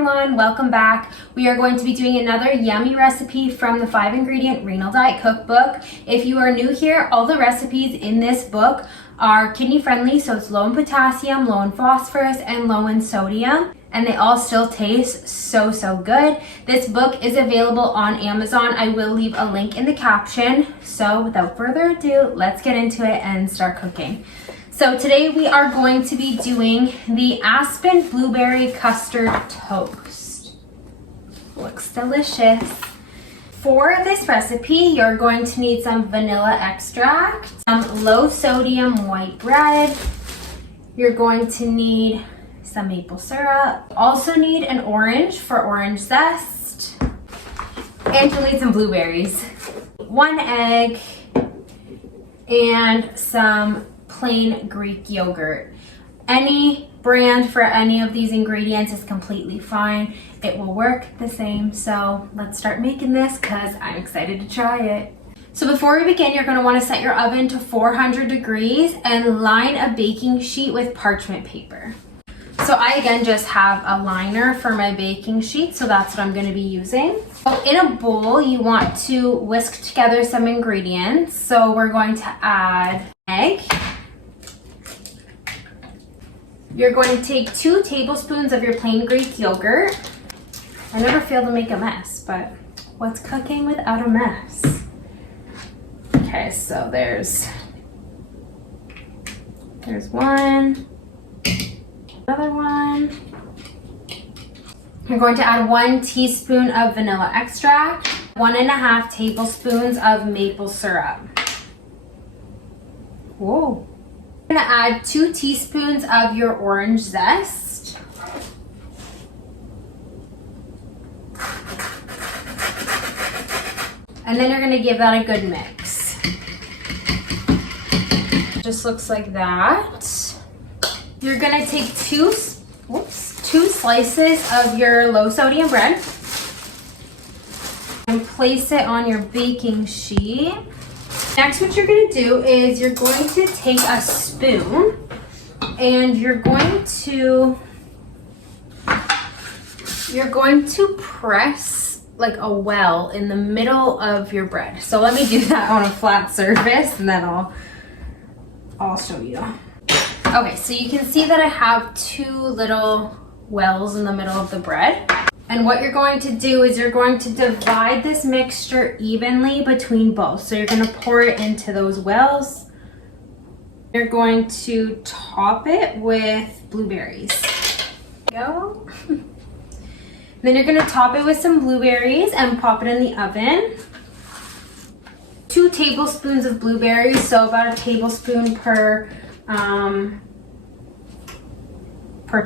everyone, welcome back. We are going to be doing another yummy recipe from the 5-ingredient Renal Diet Cookbook. If you are new here, all the recipes in this book are kidney friendly, so it's low in potassium, low in phosphorus, and low in sodium. And they all still taste so good. This book is available on Amazon. I will leave a link in the caption. So without further ado, let's get into it and start cooking. So today we are going to be doing the Aspen Blueberry Custard Toast. Looks delicious. For this recipe, you're going to need some vanilla extract, some low sodium white bread. You're going to need some maple syrup. Also need an orange for orange zest. And you'll need some blueberries. 1 egg and some plain Greek yogurt. Any brand for any of these ingredients is completely fine. It will work the same. So let's start making this because I'm excited to try it. So before we begin, you're going to want to set your oven to 400 degrees and line a baking sheet with parchment paper. So I again just have a liner for my baking sheet, so that's what I'm going to be using. So in a bowl, you want to whisk together some ingredients. So we're going to add egg. You're going to take 2 tablespoons of your plain Greek yogurt. I never fail to make a mess, but what's cooking without a mess? Okay, so there's one. Another one. You're going to add 1 teaspoon of vanilla extract, 1.5 tablespoons of maple syrup. Whoa. You're going to add 2 teaspoons of your orange zest. And then you're going to give that a good mix. Just looks like that. You're gonna take two slices of your low sodium bread and place it on your baking sheet. Next, what you're gonna do is you're going to take a spoon and you're going to press like a well in the middle of your bread. So let me do that on a flat surface and then I'll show you. Okay, so you can see that I have 2 little wells in the middle of the bread. And what you're going to do is you're going to divide this mixture evenly between both. So you're going to pour it into those wells. You're going to top it with blueberries. There you go. Then you're going to top it with some blueberries and pop it in the oven. 2 tablespoons of blueberries, so about a tablespoon per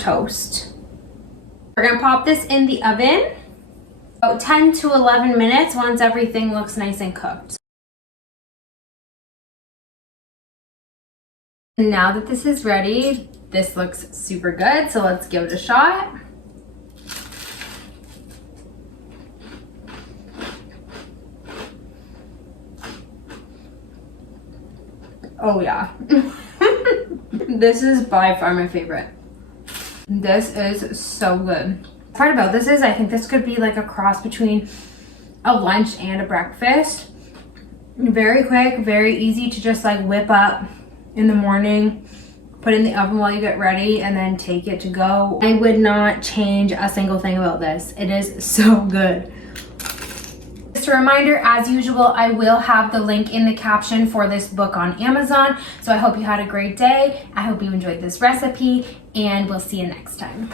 toast. We're gonna pop this in the oven about 10 to 11 minutes once everything looks nice and cooked. Now that this is ready, this looks super good, so let's give it a shot. Oh yeah. This is by far my favorite. This is so good. The part about this is I think this could be like a cross between a lunch and a breakfast. Very quick, very easy to just like whip up in the morning, put in the oven while you get ready, and then take it to go. I would not change a single thing about this. It is so good. Just a reminder, as usual, I will have the link in the caption for this book on Amazon. So I hope you had a great day. I hope you enjoyed this recipe, and we'll see you next time.